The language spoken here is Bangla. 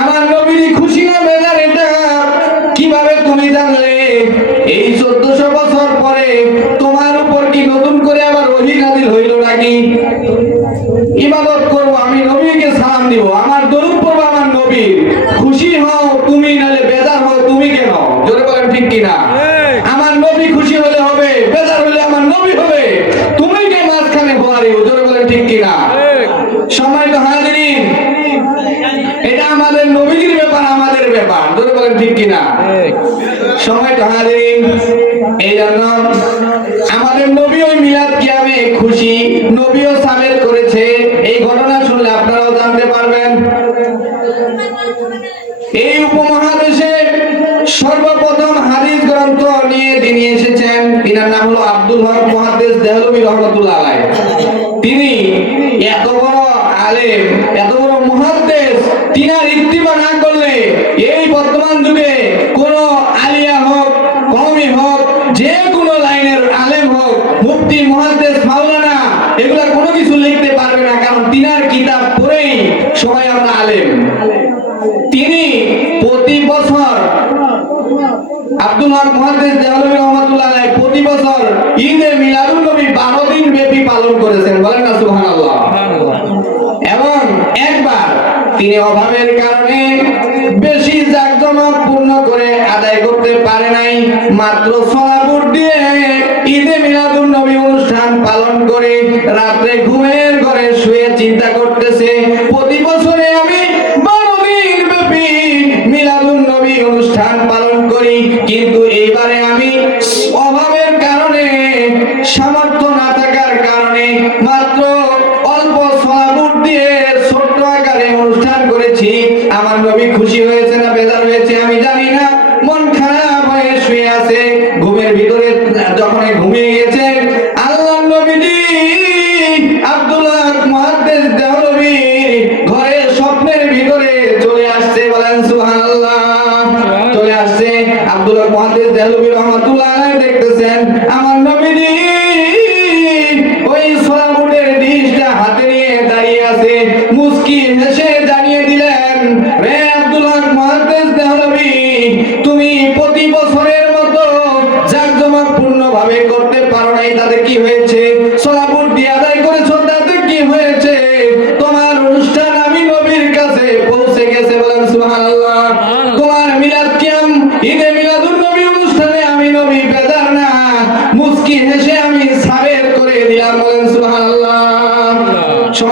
আমার নবীর খুশি না বেজার এটা কিভাবে তুমি জানলে? এই 1400 বছর পরে তোমার উপর কি নতুন করে আবার ওহী নাযিল হইল নাকি? ইবাদত করব আমি, নবীকে সালাম দিব, আমার দরুদ পড়ব আমার নবী। খুশি হও তুমি, নালে বেজার হও তুমি কেন? জোরে বলেন ঠিক কিনা? আমার নবী খুশি হলে হবে, বেজার হলে আমার নবী হবে, তুমি কে মাঝখানে হওয়ারে? জোরে বলেন ঠিক কিনা? সম্মানিত হাজিরিন, এটা আমাদের নবীর ব্যাপার, আমাদের ব্যাপার। জোরে বলেন ঠিক কিনা? সম্মানিত হাজিরিন, এই জন্য আমাদের নবী ওই মিলাদ কিয়ামে খুশি, নবীও সাবেত করেছে। এই ঘটনা শুনলে আপনারাও জানতে পারবেন। এই উপমহাদেশে সর্বপ্রথম হাদিস গ্রন্থ নিয়ে তিনি এসেছেন, তিনার নাম হলো আব্দুল হক মুহাদ্দিস দেহলভী রাহমাতুল্লাহ আলাইহি। তিনি এত বড় আলেম, এত বড় মুহাদ্দিস, তিনার ইত্তিবা না করলে এই বর্তমান যুগে কোন আলিয়া হোক, কওমি হোক, যে কোনো লাইনের আলেম হোক, মুফতি, মুহাদ্দিস, মাওলানা, এগুলা কোনো কিছু লিখতে পারবে না। কারণ তিনার কিতাব পড়েই সবাই আমরা আলেম। তিনি প্রতি বছর আব্দুল হক মুহাদ্দিস দেহলভী রাহমাতুল্লাহ আলাইহি প্রতি বছর ঈদে মিলাদুন নবী 12 দিন ব্যাপী পালন করেছেন। বলেন না সুবহানাল্লাহ। এবং একবার তিনি অভাবের কারণে বেশি জাঁকজমক পূর্ণ করে আদায় করতে পারে নাই, মাত্র সলাপুর দিয়ে ঈদে মিলাদুন নবী অনুষ্ঠান পালন করে রাতে ঘুমের ঘরে শুয়ে চিন্তা করতেছে, প্রতি বছরে আমি 12 দিন ব্যাপী মিলাদুন নবী অনুষ্ঠান পালন করি, কিন্তু এইবারে আমি অভাবের কারণে, সামর্থ্য না থাকার কারণে মাত্র অল্প সলাপুর দিয়ে ছোট্ট আকারে অনুষ্ঠান করেছি। আমার নবী খুশি হয়েছে না বেজার হয়েছে আমি জানি না, মন খারাপ হয়ে শুয়ে আছে। ঘুমের ভিতরে যখন ঘুমিয়ে গেছে, আল্লাহর নবীজি আব্দুল হক মুহাদ্দিস দেহলভী ঘরে স্বপ্নের ভিতরে চলে আসছে। বলেন সুবহানাল্লাহ। চলে আসছে আব্দুল হক মুহাদ্দিস দেহলভী রাহমাতুল্লাহ আলাইহি, দেখতেছেন আমার নবীজি ওই সলাপুরের ডিশটা হাতে নিয়ে দাঁড়িয়ে আছে। মুস্কি হেসে জানিয়ে দিলেন, রে আব্দুল হক মুহাদ্দিস দেহলভী, তুমি প্রতি বছরের মতো জাঁকজমকপূর্ণ ভাবে করতে পারো নাই, তাতে কি হয়েছে? সলাপুর দিয়ে আদায় করেছো, তাতে কি হয়েছে? তোমার অনুষ্ঠান আমি নবীর কাছে পৌঁছে গেছে। বলেন সুবহানাল্লাহ। তোমার মিলাদ কিয়াম, ঈদে মিলাদুন নবী অনুষ্ঠানে আমি নবী বেজার না, মুস্কি হেসে আমি সাবেত করে দিলাম। বলেন সুবহানাল্লাহ।